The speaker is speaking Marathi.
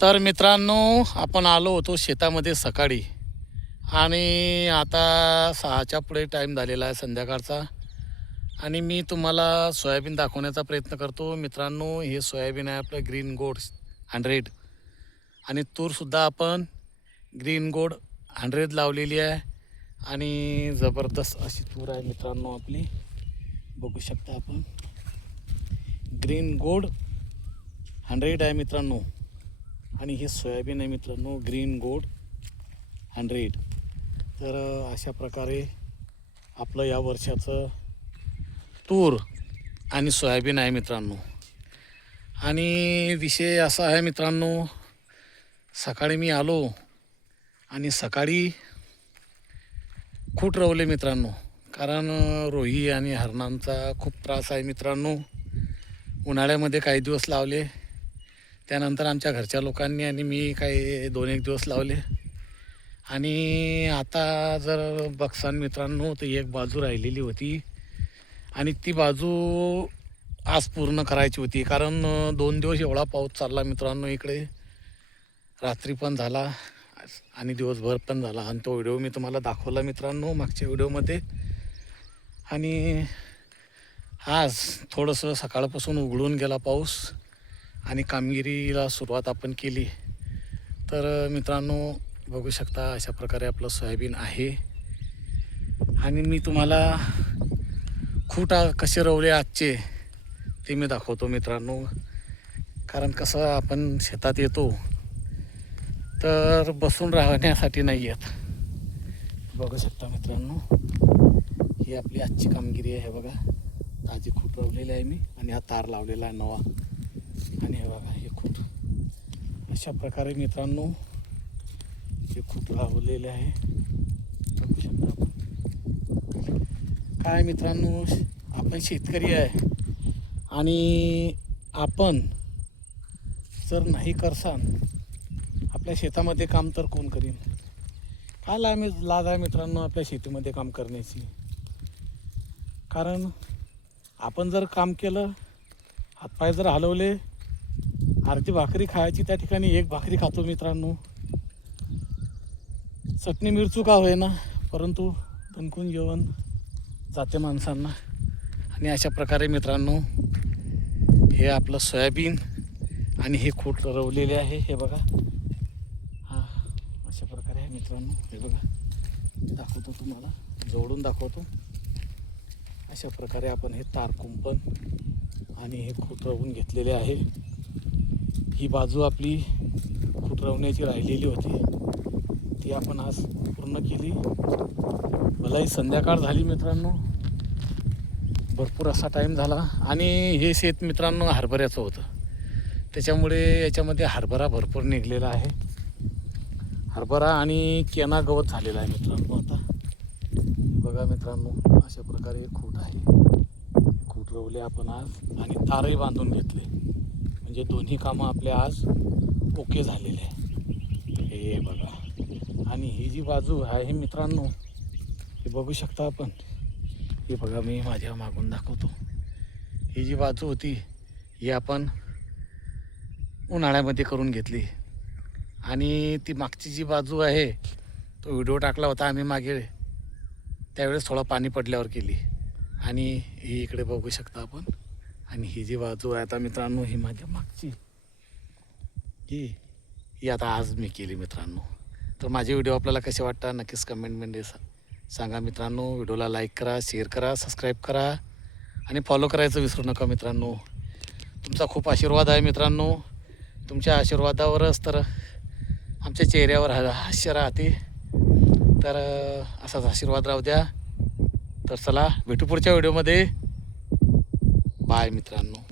तर मित्रांनो, आपण आलो होतो शेतामध्ये सकाळी आणि आता 6च्या पुढे टाईम झालेला आहे संध्याकाळचा. आणि मी तुम्हाला सोयाबीन दाखवण्याचा प्रयत्न करतो. मित्रांनो, हे सोयाबीन आहे आपलं ग्रीन गोल्ड 100 आणि तूरसुद्धा आपण ग्रीन गोल्ड 100 लावलेली आहे. आणि जबरदस्त अशी तूर आहे मित्रांनो आपली, बघू शकता आपण. ग्रीन गोल्ड 100 आहे मित्रांनो. आणि हे सोयाबीन आहे मित्रांनो ग्रीन गोल्ड 100. तर अशा प्रकारे आपलं या वर्षाचं तूर आणि सोयाबीन आहे मित्रांनो. आणि विषय असा आहे मित्रांनो, सकाळी मी आलो आणि सकाळी खूट रवले मित्रांनो. कारण रोही आणि हरणांचा खूप त्रास आहे मित्रांनो. उन्हाळ्यामध्ये काही दिवस लावले, त्यानंतर आमच्या घरच्या लोकांनी आणि मी काही 2-1 दिवस लावले. आणि आता जर बघसान मित्रांनो, तर एक बाजू राहिलेली होती आणि ती बाजू आज पूर्ण करायची होती. कारण 2 दिवस एवढा पाऊस चालला मित्रांनो इकडे, रात्री पण झाला आणि दिवसभर पण झाला. आणि तो व्हिडिओ मी तुम्हाला दाखवला मित्रांनो मागच्या व्हिडिओमध्ये. आणि आज थोडंसं सकाळपासून उघडून गेला पाऊस आणि कामगिरीला सुरुवात आपण केली. तर मित्रांनो बघू शकता, अशा प्रकारे आपलं सोयाबीन आहे. आणि मी तुम्हाला खूट कसे रवले आजचे ते मी दाखवतो मित्रांनो. कारण कसं आपण शेतात येतो तर बसून राहण्यासाठी नाही येत. बघू शकता मित्रांनो, ही आपली आजची कामगिरी आहे. बघा, ताजी खूट रवलेली आहे मी आणि हा तार लावलेला आहे नवा. आणि हे बघा, हे खूट अशा प्रकारे मित्रांनो हे खूट लावलेले आहे. बघू शकता आपण. काय मित्रांनो, आपण शेतकरी आहे आणि आपण जर नाही करसान आपल्या शेतामध्ये काम, तर कोण करीन? काय लाज आहे मित्रांनो आपल्या शेतीमध्ये काम करण्याची. कारण आपण जर काम केलं, हातपाय जर हलवले, अर्धी भाकरी खायची त्या ठिकाणी 1 भाकरी खातो मित्रांनो. चटणी मिरचू का होईना, परंतु दणकून जेवण जाते माणसांना. आणि अशा प्रकारे मित्रांनो हे आपलं सोयाबीन आणि हे खूट रवलेले आहे. हे बघा, हा अशा प्रकारे आहे मित्रांनो. हे बघा, दाखवतो तुम्हाला, जवळून दाखवतो. अशा प्रकारे आपण हे तार कुंपण आणि हे खूट रवून घेतलेले आहे. ही बाजू आपली खूट रवण्याची राहिलेली होती, ती आपण आज पूर्ण केली. मलाही संध्याकाळ झाली मित्रांनो, भरपूर असा टाईम झाला. आणि हे शेत मित्रांनो हरभऱ्याचं होतं, त्याच्यामुळे याच्यामध्ये हरभरा भरपूर निघलेला आहे. हरभरा आणि केना गवत झालेला आहे मित्रांनो. आता बघा मित्रांनो, अशा प्रकारे खूट आहे. खूट रवले आपण आज आणि तारही बांधून घेतले, म्हणजे दोन्ही कामं आपले आज ओके झालेले आहे. हे बघा, आणि ही जी बाजू आहे मित्रांनो, हे बघू शकता आपण. हे बघा, मी माझ्या मागून दाखवतो. ही जी बाजू होती ही आपण उन्हाळ्यामध्ये करून घेतली. आणि ती मागची जी बाजू आहे, तो व्हिडिओ टाकला होता आम्ही मागे, त्यावेळेस थोडा पाणी पडल्यावर केली. आणि ही इकडे बघू शकता आपण. आणि ही जी बाजू आहे आता मित्रांनो, ही माझ्या मागची, ही आता आज मी केली मित्रांनो. तर माझे व्हिडिओ आपल्याला कसे वाटतात नक्कीच कमेंटमध्ये सांगा मित्रांनो. व्हिडिओला लाईक करा, शेअर करा, सबस्क्राईब करा आणि फॉलो करायचं विसरू नका मित्रांनो. तुमचा खूप आशीर्वाद आहे मित्रांनो. तुमच्या आशीर्वादावरच तर आमच्या चेहऱ्यावर हास्य राहते. तर असाच आशीर्वाद राहू द्या. तर चला, भेटू पुढच्या व्हिडिओमध्ये. बाय मित्रांनो.